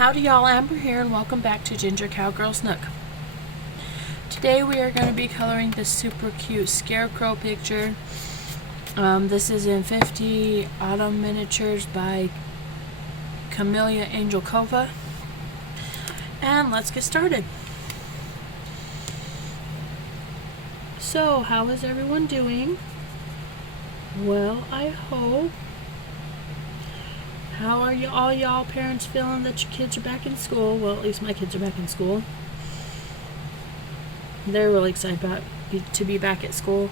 Howdy y'all, Amber here and welcome back to Ginger Cowgirl's Nook. Today we are going to be coloring this super cute scarecrow picture. This is in 50 Autumn Miniatures by Kameliya Angel. And let's get started. So, how is everyone doing? Well, I hope. How are all y'all parents feeling that your kids are back in school? Well, at least my kids are back in school. They're really excited to be back at school.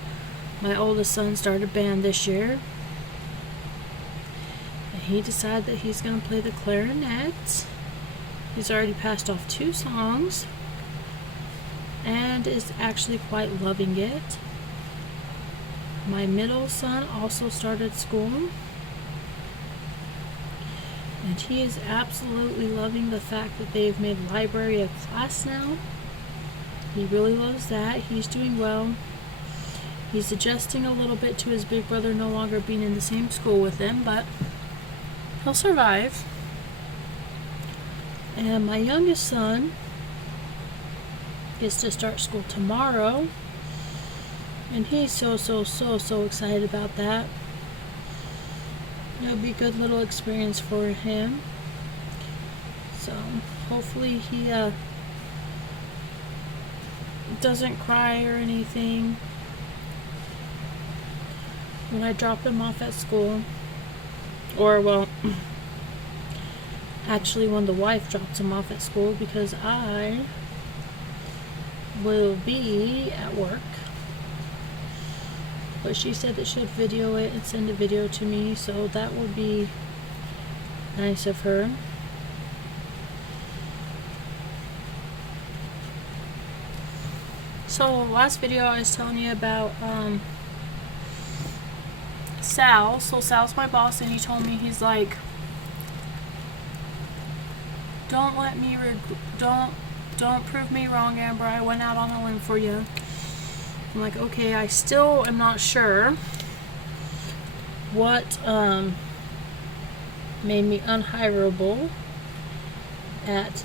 My oldest son started band this year. And he decided that he's going to play the clarinet. He's already passed off 2 songs. And is actually quite loving it. My middle son also started school. And he is absolutely loving the fact that they've made library a class now. He really loves that. He's doing well. He's adjusting a little bit to his big brother no longer being in the same school with him, but he'll survive. And my youngest son gets to start school tomorrow. And he's so excited about that. It'll be a good little experience for him. So hopefully he doesn't cry or anything when I drop him off at school. Or, well, actually when the wife drops him off at school, because I will be at work. But she said that she'll video it and send a video to me, so that would be nice of her. So last video I was telling you about Sal. So Sal's my boss, and he told me, he's like, don't prove me wrong, Amber. I went out on a limb for you. I'm like, okay, I still am not sure what made me unhireable at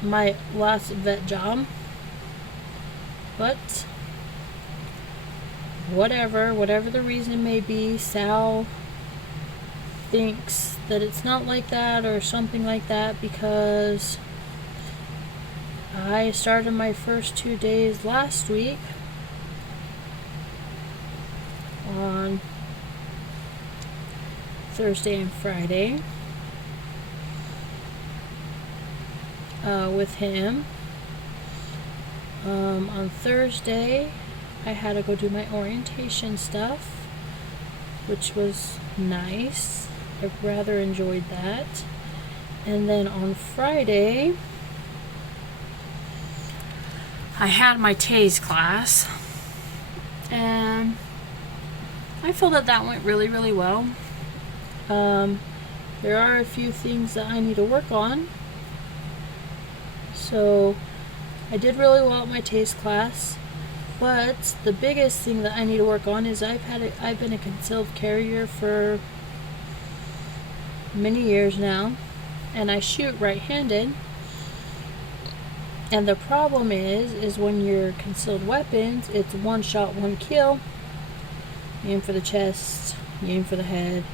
my last vet job. But whatever the reason may be, Sal thinks that it's not like that or something like that, because I started my first 2 days last week on Thursday and Friday with him. On Thursday I had to go do my orientation stuff, which was nice. I rather enjoyed that. And then on Friday I had my TASE class, and I feel that went really well. There are a few things that I need to work on. So I did really well at my TASE class, but the biggest thing that I need to work on is I've been a concealed carrier for many years now, and I shoot right-handed. And the problem is when you're concealed weapons, it's 1 shot, 1 kill. You aim for the chest, you aim for the head,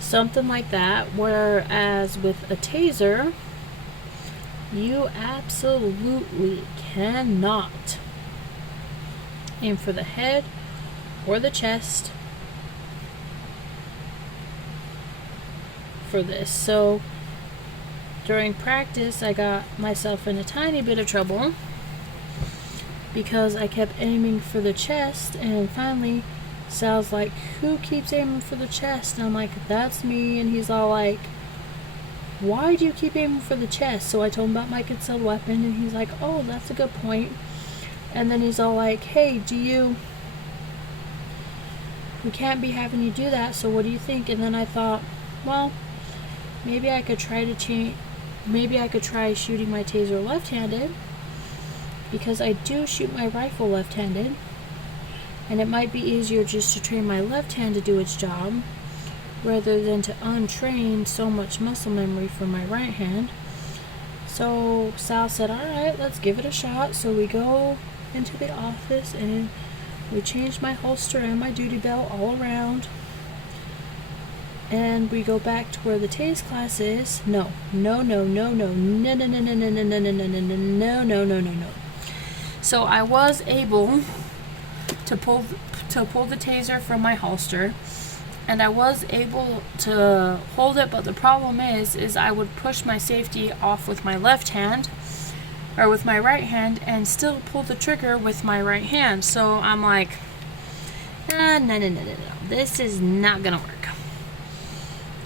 something like that. Whereas with a taser, you absolutely cannot aim for the head or the chest for this. So during practice I got myself in a tiny bit of trouble because I kept aiming for the chest, and finally Sal's like, who keeps aiming for the chest? And I'm like, that's me. And he's all like, why do you keep aiming for the chest? So I told him about my concealed weapon, and he's like, oh, that's a good point. And then he's all like, hey, we can't be having you do that, so what do you think? And then I thought, well, maybe I could try shooting my taser left-handed, because I do shoot my rifle left-handed. And it might be easier just to train my left hand to do its job rather than to untrain so much muscle memory from my right hand. So Sal said, all right, let's give it a shot. So we go into the office and we changed my holster and my duty belt all around. And we go back to where the tase class is. No. So I was able to pull the taser from my holster, and I was able to hold it, but the problem is I would push my safety off with my left hand, or with my right hand, and still pull the trigger with my right hand. So I'm like, no, this is not gonna work.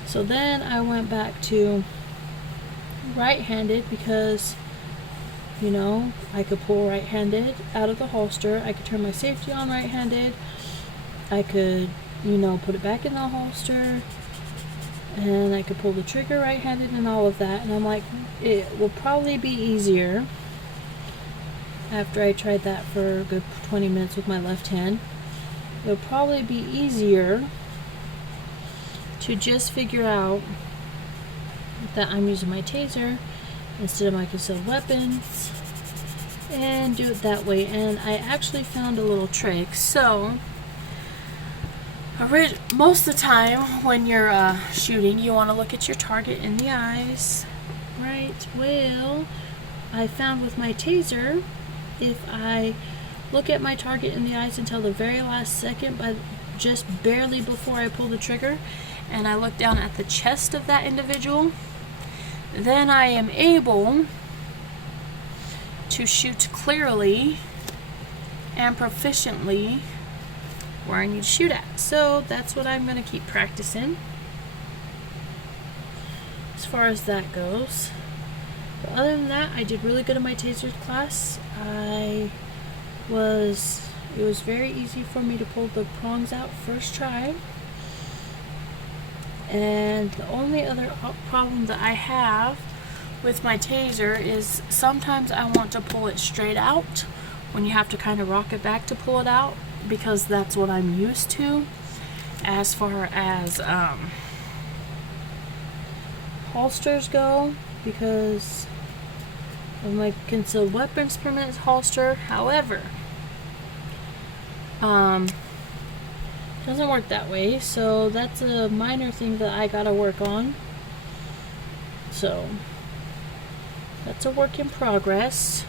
So then I went back to right-handed because, you know, I could pull right-handed out of the holster. I could turn my safety on right-handed. I could, you know, put it back in the holster. And I could pull the trigger right-handed and all of that. And I'm like, it will probably be easier after I tried that for a good 20 minutes with my left hand. It'll probably be easier to just figure out that I'm using my taser instead of my concealed weapons and do it that way. And I actually found a little trick. So most of the time when you're shooting, you want to look at your target in the eyes, right? Well, I found with my taser, if I look at my target in the eyes until the very last second, by just barely before I pull the trigger, and I look down at the chest of that individual, then I am able to shoot clearly and proficiently where I need to shoot at. So that's what I'm going to keep practicing as far as that goes. But other than that, I did really good in my taser class. It was very easy for me to pull the prongs out first try. And the only other problem that I have with my taser is sometimes I want to pull it straight out when you have to kind of rock it back to pull it out, because that's what I'm used to as far as holsters go, because of my concealed weapons permit holster. However, doesn't work that way, so that's a minor thing that I gotta work on. So that's a work in progress.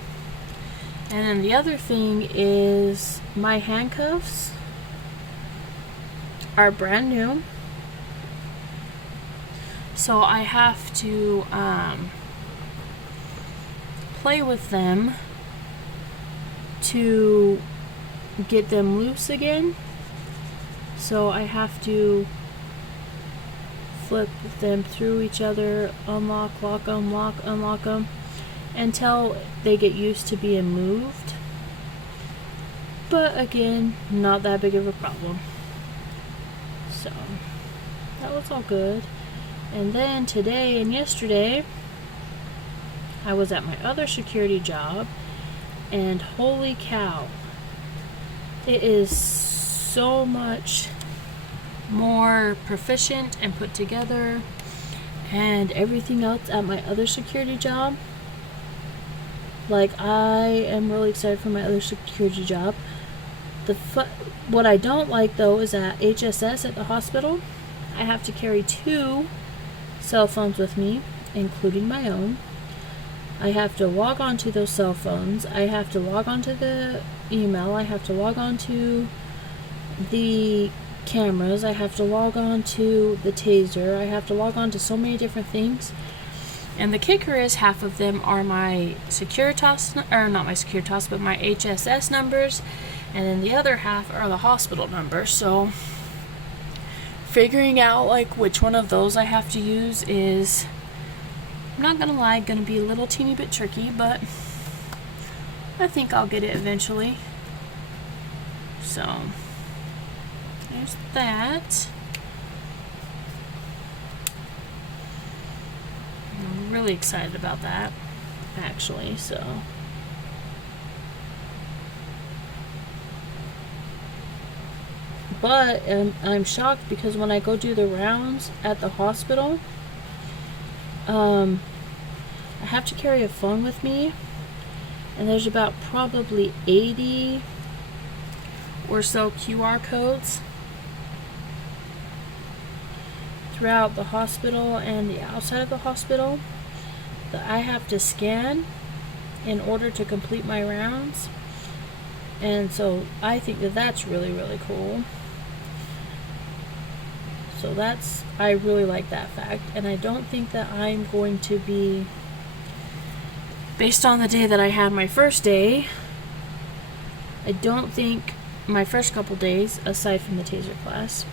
And then the other thing is my handcuffs are brand new, so I have to play with them to get them loose again. So I have to flip them through each other, unlock, lock, unlock them, until they get used to being moved. But again, not that big of a problem. So that was all good. And then today and yesterday, I was at my other security job, and holy cow, it is so much more proficient and put together and everything else at my other security job. Like, I am really excited for my other security job. What I don't like though is at HSS at the hospital, I have to carry 2 cell phones with me, including my own. I have to log on to those cell phones. I have to log on to the email. I have to log on to the cameras. I have to log on to the taser. I have to log on to so many different things. And the kicker is, half of them are my Securitas, or not my Securitas, but my HSS numbers, and then the other half are the hospital numbers. So figuring out like which one of those I have to use is, I'm not gonna lie, gonna be a little teeny bit tricky, but I think I'll get it eventually. So there's that. I'm really excited about that, actually. So but I'm shocked because when I go do the rounds at the hospital, I have to carry a phone with me, and there's about probably 80 or so QR codes throughout the hospital and the outside of the hospital that I have to scan in order to complete my rounds. And so I think that that's really, really cool. So I really like that fact. And I don't think that I'm going to be, based on the day that I had my first day, I don't think my first couple days, aside from the taser class,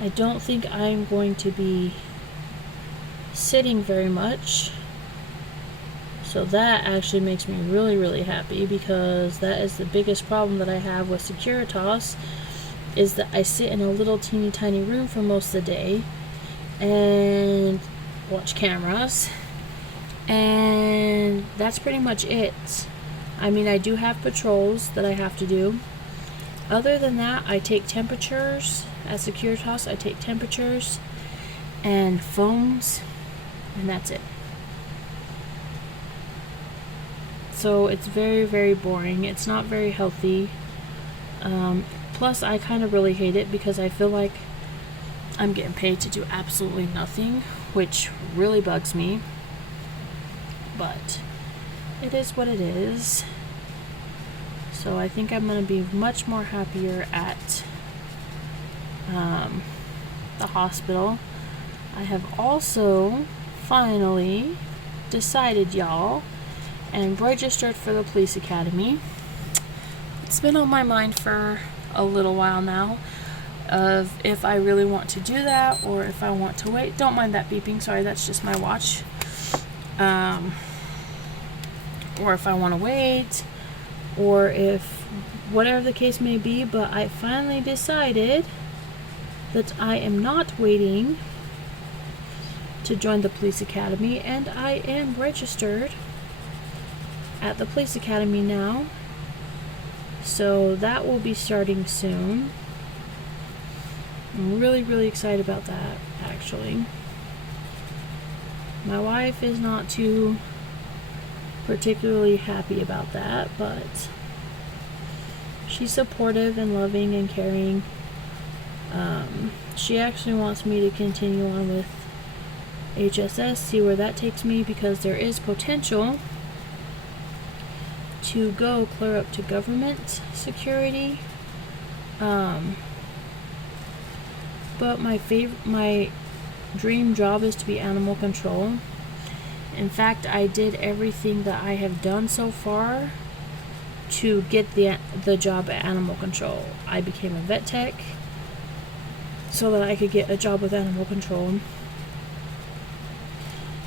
I don't think I'm going to be sitting very much. So that actually makes me really, really happy, because that is the biggest problem that I have with Securitas, is that I sit in a little teeny tiny room for most of the day and watch cameras, and that's pretty much it. I mean, I do have patrols that I have to do. Other than that, I take temperatures at Securitas. I take temperatures and phones, and that's it. So it's very, very boring. It's not very healthy. Plus, I kind of really hate it because I feel like I'm getting paid to do absolutely nothing, which really bugs me. But it is what it is. So I think I'm going to be much more happier at the hospital. I have also finally decided, y'all, and registered for the police academy. It's been on my mind for a little while now, of if I really want to do that or if I want to wait. Don't mind that beeping, sorry, that's just my watch. Or if I want to wait, or if whatever the case may be. But I finally decided that I am not waiting to join the police academy, and I am registered at the police academy now. So that will be starting soon. I'm really, really excited about that, actually. My wife is not too particularly happy about that, but she's supportive and loving and caring. She actually wants me to continue on with HSS, see where that takes me, because there is potential to go clear up to government security. But my dream job is to be animal control. In fact, I did everything that I have done so far to get the job at animal control. I became a vet tech so that I could get a job with animal control.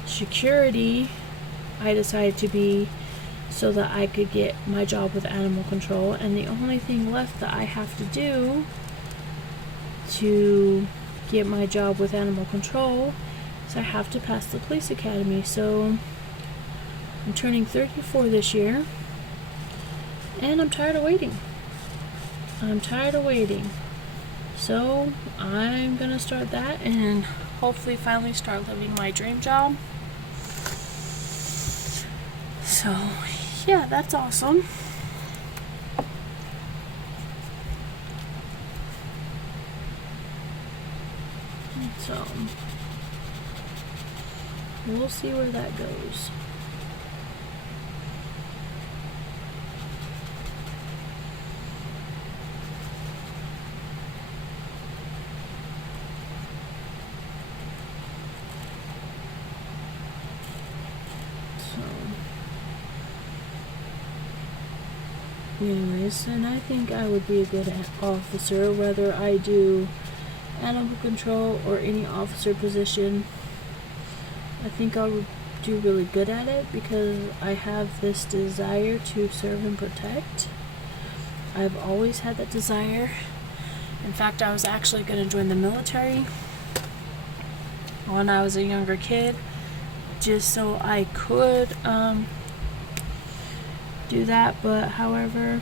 Security, I decided to be so that I could get my job with animal control, and the only thing left that I have to do to get my job with animal control is I have to pass the police academy. So I'm turning 34 this year, and I'm tired of waiting. So I'm gonna start that and hopefully finally start living my dream job. So yeah, that's awesome. So we'll see where that goes. Anyways, and I think I would be a good officer, whether I do animal control or any officer position. I think I would do really good at it because I have this desire to serve and protect. I've always had that desire. In fact, I was actually going to join the military when I was a younger kid, just so I could do that. But however,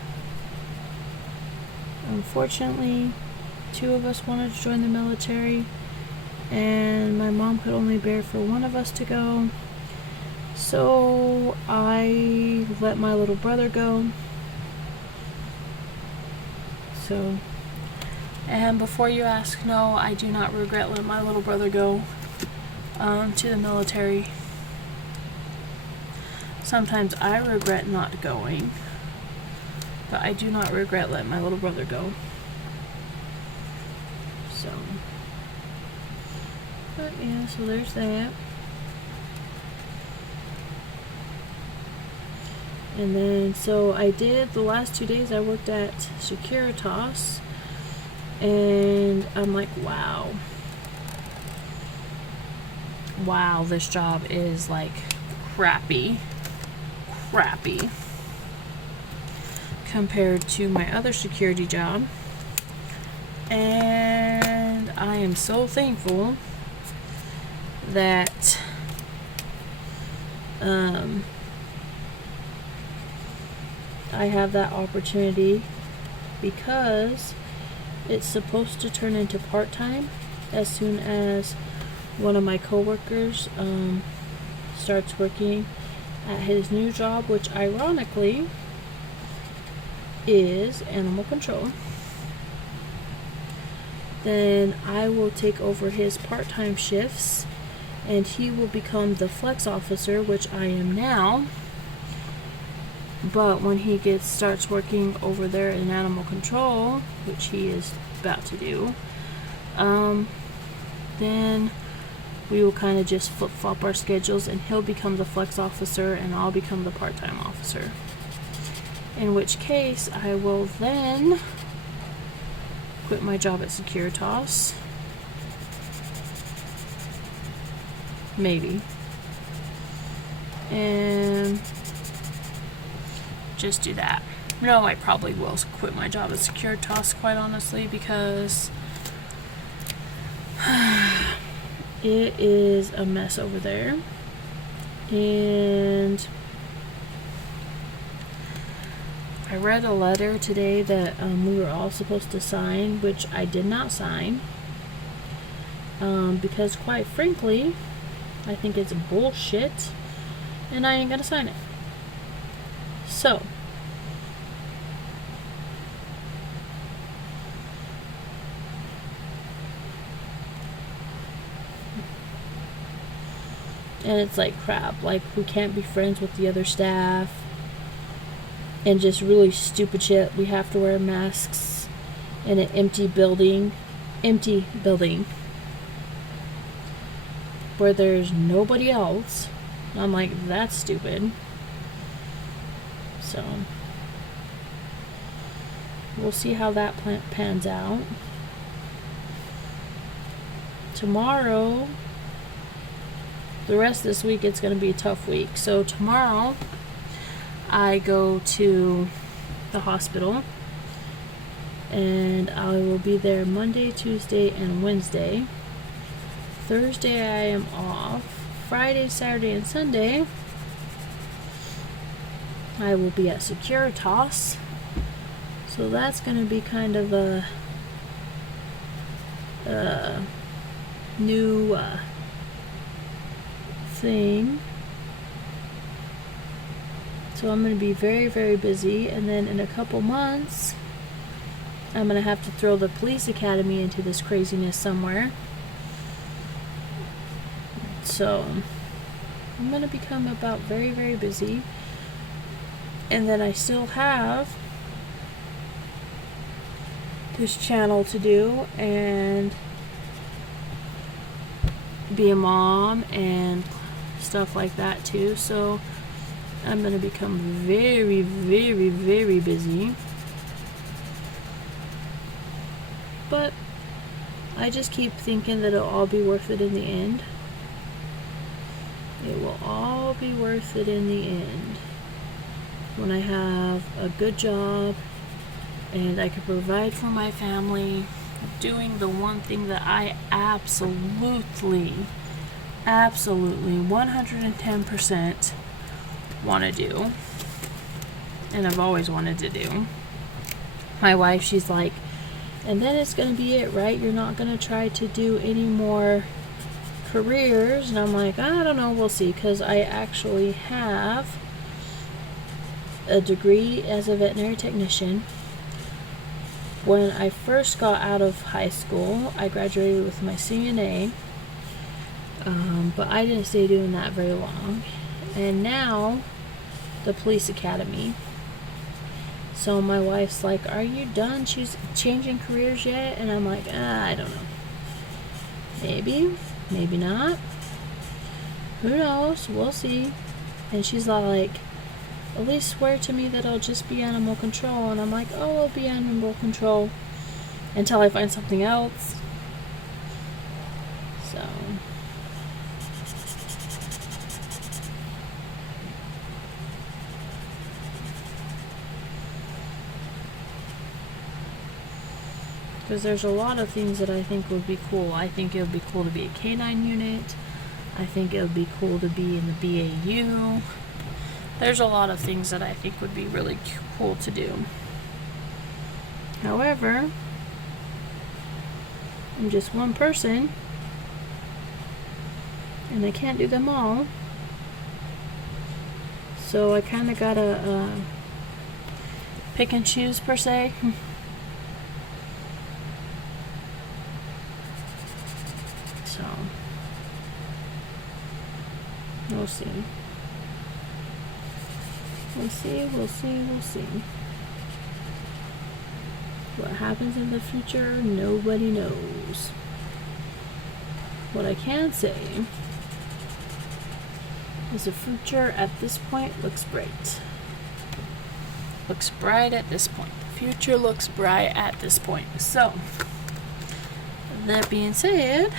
unfortunately, 2 of us wanted to join the military, and my mom could only bear for one of us to go. So I let my little brother go. So, and before you ask, no, I do not regret letting my little brother go to the military. Sometimes I regret not going, but I do not regret letting my little brother go. So, but yeah, so there's that. And then, so I did, the last 2 days I worked at Securitas, and I'm like, wow, this job is like crappy compared to my other security job. And I am so thankful that I have that opportunity, because it's supposed to turn into part-time as soon as one of my coworkers starts working at his new job, which ironically is animal control. Then I will take over his part-time shifts, and he will become the flex officer, which I am now. But when he starts working over there in animal control, which he is about to do, then we will kind of just flip-flop our schedules, and he'll become the flex officer and I'll become the part-time officer. In which case, I will then quit my job at Securitas. Maybe. And just do that. No, I probably will quit my job at Securitas, quite honestly, because it is a mess over there. And I read a letter today that we were all supposed to sign, which I did not sign, because quite frankly, I think it's bullshit, and I ain't gonna sign it. So, and it's like crap, like we can't be friends with the other staff, and just really stupid shit. We have to wear masks in an empty building where there's nobody else. I'm like, that's stupid. So we'll see how that pans out. Tomorrow, the rest of this week, it's going to be a tough week. So tomorrow I go to the hospital, and I will be there Monday, Tuesday, and Wednesday. Thursday I am off. Friday, Saturday, and Sunday I will be at Securitas. So that's going to be kind of a new thing. So I'm going to be very, very busy. And then in a couple months, I'm going to have to throw the police academy into this craziness somewhere. So I'm going to become about very, very busy. And then I still have this channel to do, and be a mom and stuff like that too. So I'm going to become very, very, very busy. But I just keep thinking that it'll all be worth it in the end. It will all be worth it in the end. When I have a good job and I can provide for my family, doing the one thing that I absolutely 110% want to do, and I've always wanted to do. My wife, she's like, and then it's going to be it, right? You're not going to try to do any more careers, and I'm like, I don't know, we'll see, because I actually have a degree as a veterinary technician. When I first got out of high school, I graduated with my CNA, but I didn't stay doing that very long. And now, the police academy. So my wife's like, are you done changing careers yet? And I'm like, I don't know. Maybe, maybe not. Who knows? We'll see. And she's like, at least swear to me that I'll just be animal control. And I'm like, oh, I'll be animal control until I find something else. So. Because there's a lot of things that I think would be cool. I think it would be cool to be a canine unit. I think it would be cool to be in the BAU. There's a lot of things that I think would be really cool to do. However, I'm just one person, and I can't do them all. So I kind of gotta pick and choose, per se. So, we'll see. We'll see, we'll see, we'll see. What happens in the future, nobody knows. What I can say is the future at this point looks bright. Looks bright at this point. The future looks bright at this point. So, that being said,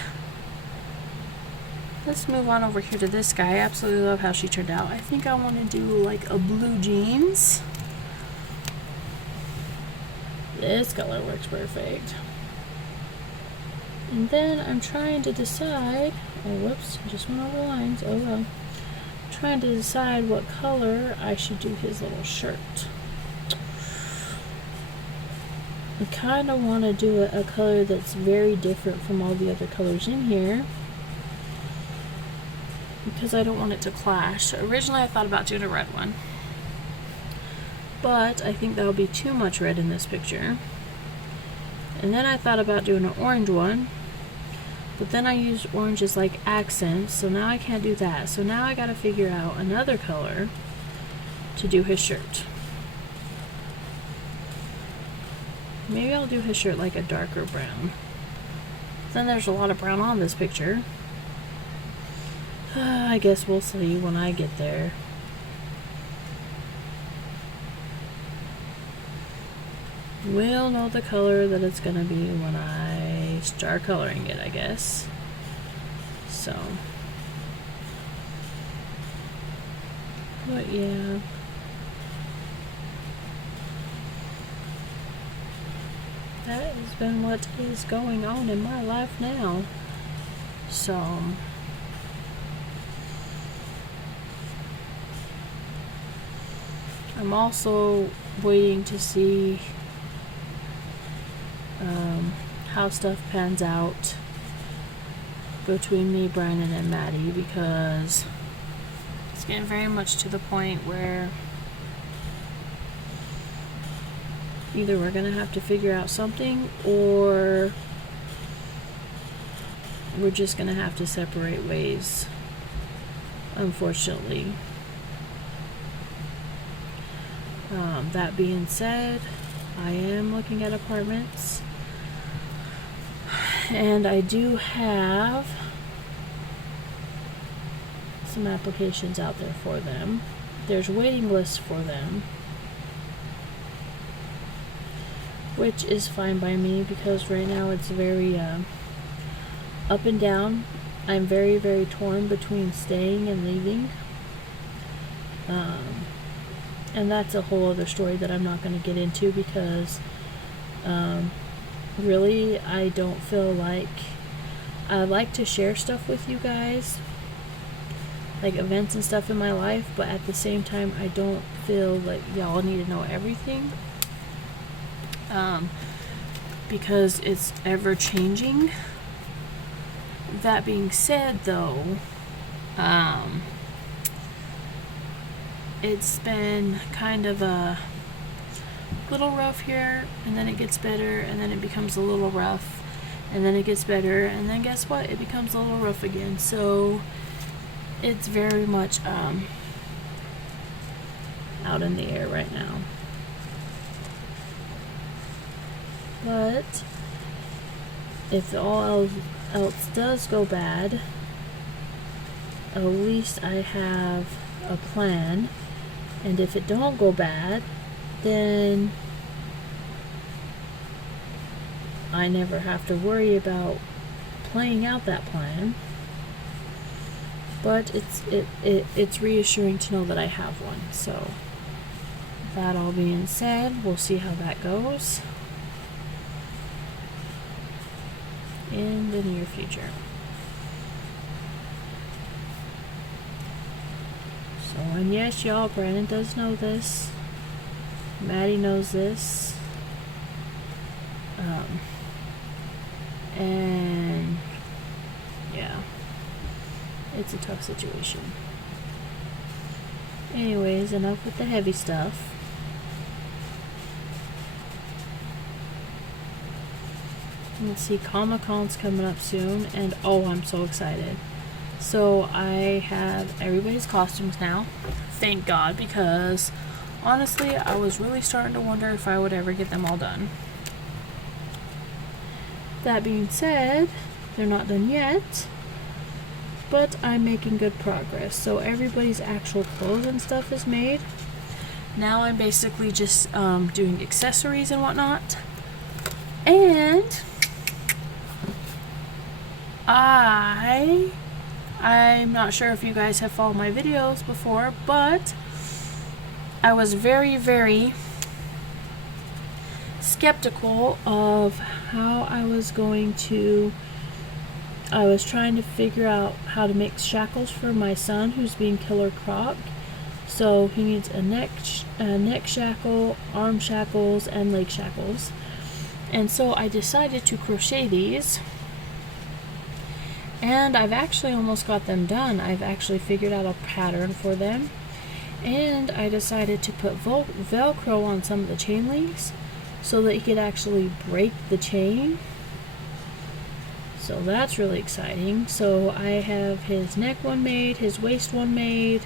let's move on over here to this guy. I absolutely love how she turned out. I think I want to do like a blue jeans. This color works perfect. And then I'm trying to decide, oh whoops, I just went over the lines, oh well. I'm trying to decide what color I should do his little shirt. I kind of want to do a color that's very different from all the other colors in here, because I don't want it to clash. Originally I thought about doing a red one, but I think that would be too much red in this picture. And then I thought about doing an orange one, but then I used orange as like accents, so now I can't do that. So now I gotta figure out another color to do his shirt. Maybe I'll do his shirt like a darker brown. Then there's a lot of brown on this picture. I guess we'll see when I get there. We'll know the color that it's gonna be when I start coloring it, I guess. So. But yeah. That has been what is going on in my life now. So. I'm also waiting to see how stuff pans out between me, Brian, and Maddie, because it's getting very much to the point where either we're gonna have to figure out something, or we're just gonna have to separate ways, unfortunately. That being said, I am looking at apartments, and I do have some applications out there for them. There's waiting lists for them, which is fine by me, because right now it's very up and down. I'm very, very torn between staying and leaving. And that's a whole other story that I'm not going to get into, because really I don't feel like I like to share stuff with you guys, like events and stuff in my life, but at the same time I don't feel like y'all need to know everything, because it's ever changing that being said, though, it's been kind of a little rough here, and then it gets better, and then it becomes a little rough, and then it gets better, and then guess what? It becomes a little rough again. So it's very much out in the air right now. But if all else does go bad, at least I have a plan. And if it don't go bad, then I never have to worry about playing out that plan. But it's reassuring to know that I have one. So that all being said, we'll see how that goes in the near future. So, and yes, y'all, Brandon does know this. Maddie knows this. And yeah, it's a tough situation. Anyways, enough with the heavy stuff. Let's see, Comic-Con's coming up soon, and oh, I'm so excited. So I have everybody's costumes now, thank God, because honestly, I was really starting to wonder if I would ever get them all done. That being said, they're not done yet, but I'm making good progress. So everybody's actual clothes and stuff is made. Now I'm basically just doing accessories and whatnot. And I'm not sure if you guys have followed my videos before, but I was very, very skeptical of how I was trying to figure out how to make shackles for my son who's being killer cropped. So he needs a neck shackle, arm shackles, and leg shackles. And so I decided to crochet these. And I've actually almost got them done. I've actually figured out a pattern for them. And I decided to put Velcro on some of the chain links so that he could actually break the chain. So that's really exciting. So I have his neck one made, his waist one made.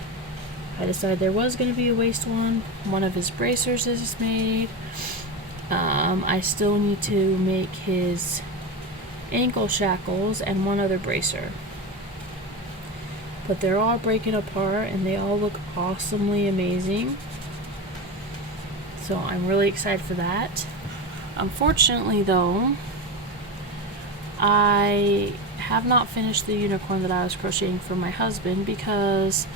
I decided there was going to be a waist one. One of his bracers is made. I still need to make his ankle shackles and one other bracer. But they're all breaking apart and they all look awesomely amazing. So I'm really excited for that. Unfortunately though, I have not finished the unicorn that I was crocheting for my husband because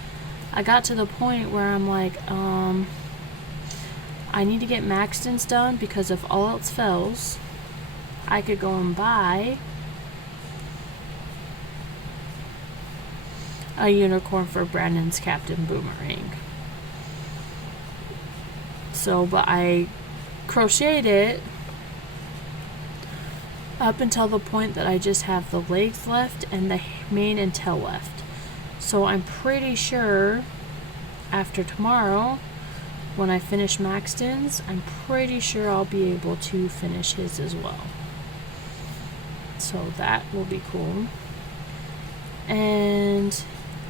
I got to the point where I'm like, I need to get Maxton's done because if all else fails, I could go and buy a unicorn for Brandon's Captain Boomerang. So, but I crocheted it up until the point that I just have the legs left and the mane and tail left. So I'm pretty sure after tomorrow, when I finish Maxton's, I'm pretty sure I'll be able to finish his as well. So that will be cool. And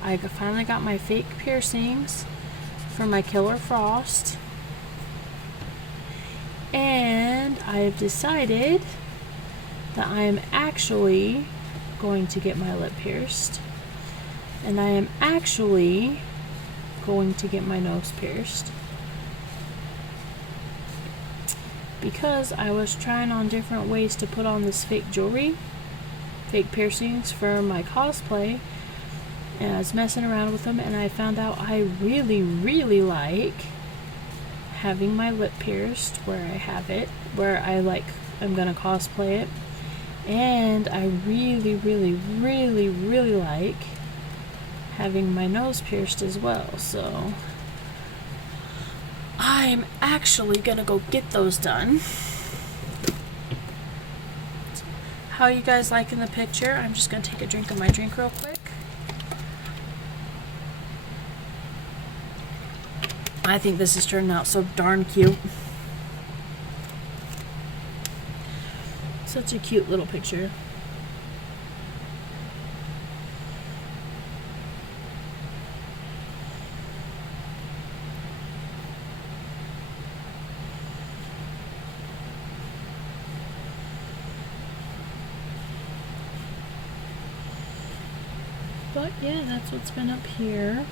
I finally got my fake piercings for my Killer Frost. And I've decided that I am actually going to get my lip pierced. And I am actually going to get my nose pierced. Because I was trying on different ways to put on this fake jewelry, fake piercings for my cosplay, and I was messing around with them, and I found out I really, really like having my lip pierced where I have it, where I'm gonna cosplay it, and I really, really, really, really like having my nose pierced as well. So I'm actually gonna go get those done. How you guys liking the picture? I'm just going to take a drink of my drink real quick. I think this is turning out so darn cute. Such a cute little picture. But yeah, that's what's been up here.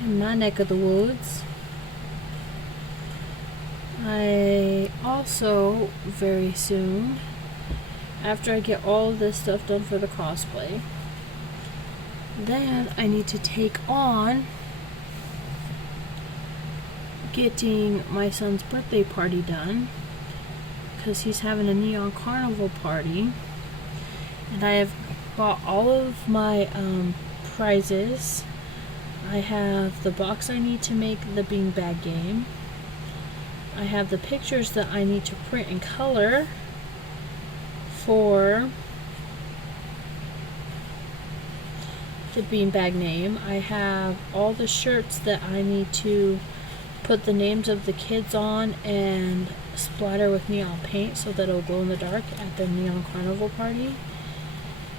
In my neck of the woods. I also, very soon, after I get all of this stuff done for the cosplay, then I need to take on getting my son's birthday party done, because he's having a neon carnival party, and I have bought all of my prizes. I have the box I need to make the beanbag game. I have the pictures that I need to print and color for the beanbag name. I have all the shirts that I need to put the names of the kids on and splatter with neon paint so that it'll glow in the dark at the neon carnival party.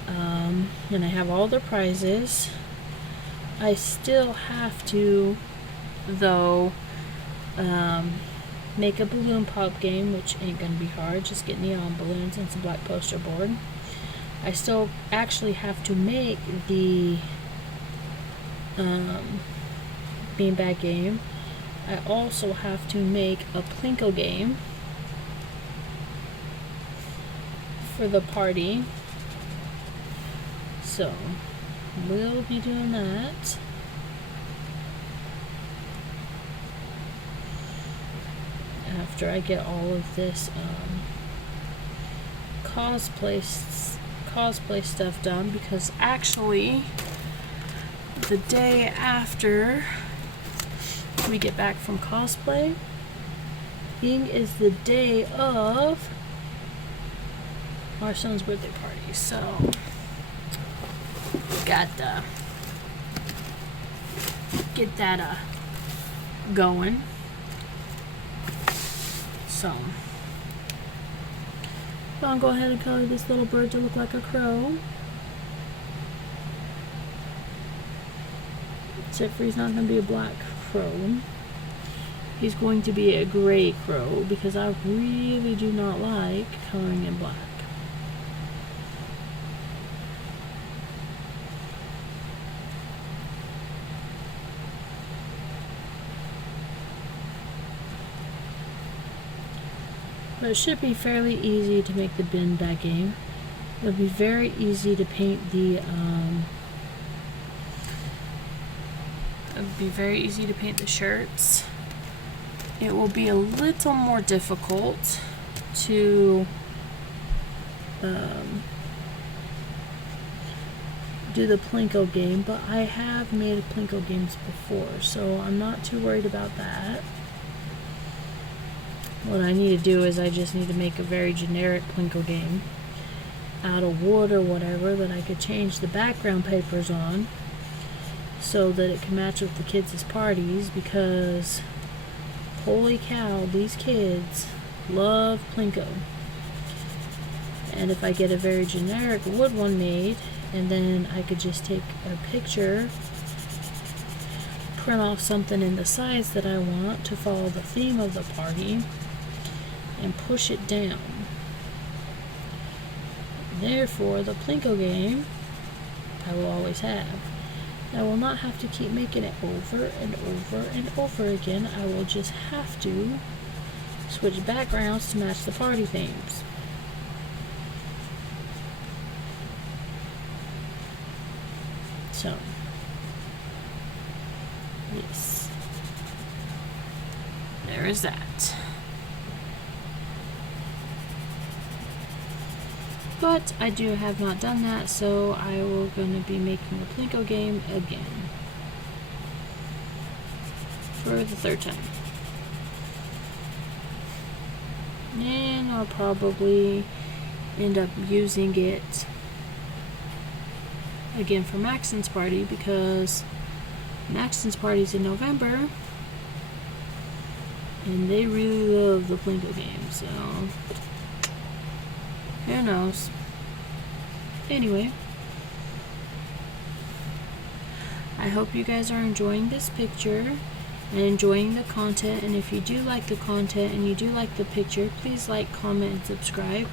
And I have all the prizes. I still have to, though, make a balloon pop game, which ain't gonna be hard. Just get neon balloons and some black poster board. I still actually have to make the beanbag game. I also have to make a Plinko game for the party. So we'll be doing that. After I get all of this cosplay stuff done, because actually the day after we get back from cosplay is the day of our son's birthday party, so we got to get that going. So I'll go ahead and color this little bird to look like a crow. Except for he's not going to be a black crow. He's going to be a gray crow, because I really do not like coloring in black. But it should be fairly easy to make the beanbag game. It'll be very easy to paint the shirts. It will be a little more difficult to do the Plinko game, but I have made Plinko games before, so I'm not too worried about that. What I need to do is I just need to make a very generic Plinko game out of wood or whatever that I could change the background papers on so that it can match with the kids' parties, because holy cow, these kids love Plinko. And if I get a very generic wood one made, and then I could just take a picture, print off something in the size that I want to follow the theme of the party, and push it down. Therefore, the Plinko game I will always have. I will not have to keep making it over and over and over again. I will just have to switch backgrounds to match the party themes. So, yes. There is that. But I have not done that, so I will going to be making the Plinko game again. For the third time. And I'll probably end up using it again for Maxon's party, because Maxon's party's in November and they really love the Plinko game, so who knows. Anyway, I hope you guys are enjoying this picture and enjoying the content, and if you do like the content and you do like the picture, please like, comment, and subscribe.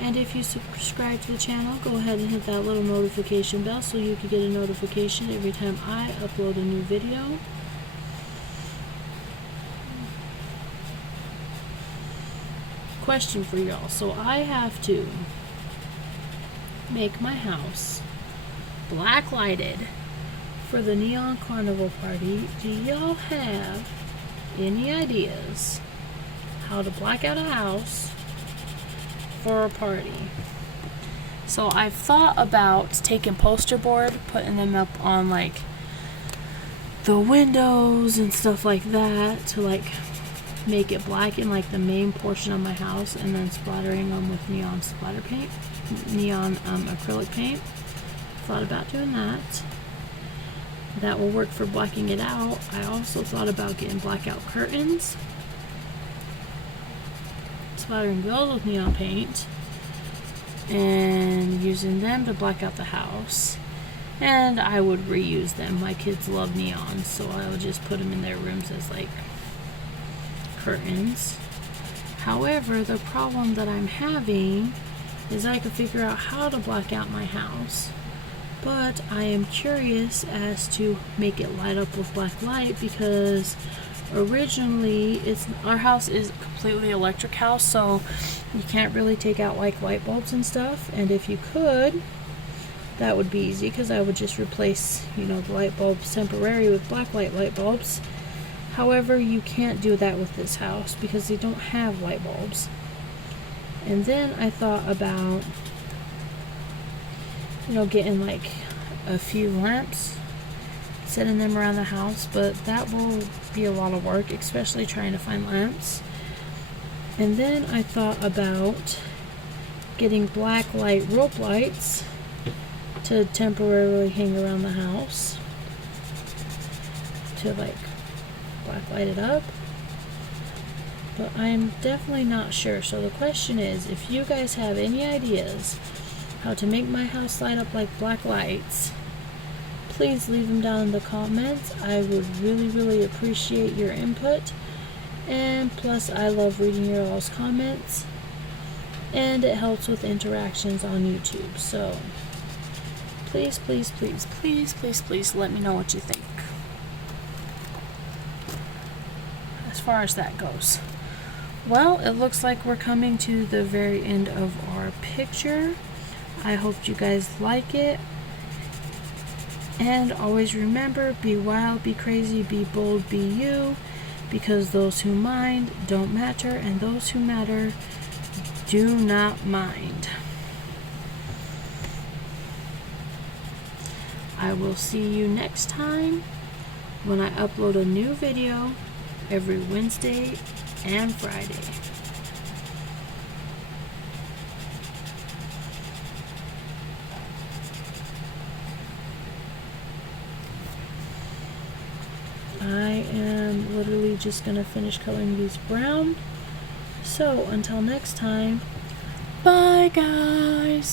And if you subscribe to the channel, go ahead and hit that little notification bell so you can get a notification every time I upload a new video. Question for y'all. So I have to make my house black lighted for the Neon Carnival party. Do y'all have any ideas how to black out a house for a party? So I've thought about taking poster board, putting them up on like the windows and stuff like that to like make it black in like the main portion of my house, and then splattering them with neon splatter paint, neon acrylic paint. Thought about doing that. That will work for blacking it out. I also thought about getting blackout curtains, splattering those with neon paint, and using them to black out the house. And I would reuse them. My kids love neon, so I would just put them in their rooms as like curtains. However, the problem that I'm having is I could figure out how to black out my house, but I am curious as to make it light up with black light, because originally our house is a completely electric house, so you can't really take out like light bulbs and stuff. And if you could, that would be easy, because I would just replace, you know, the light bulbs temporary with black light bulbs. However, you can't do that with this house because they don't have light bulbs. And then I thought about, you know, getting like a few lamps, setting them around the house, but that will be a lot of work, especially trying to find lamps. And then I thought about getting black light rope lights to temporarily hang around the house to like black light it up, but I'm definitely not sure. So the question is, if you guys have any ideas how to make my house light up like black lights, please leave them down in the comments. I would really appreciate your input, and plus I love reading your all's comments, and it helps with interactions on YouTube. So please let me know what you think as far as that goes. Well, it looks like we're coming to the very end of our picture. I hope you guys like it, and always remember, be wild, be crazy, be bold, be you, because those who mind don't matter, and those who matter do not mind. I will see you next time when I upload a new video every Wednesday and Friday. I am literally just going to finish coloring these brown. So until next time, bye guys!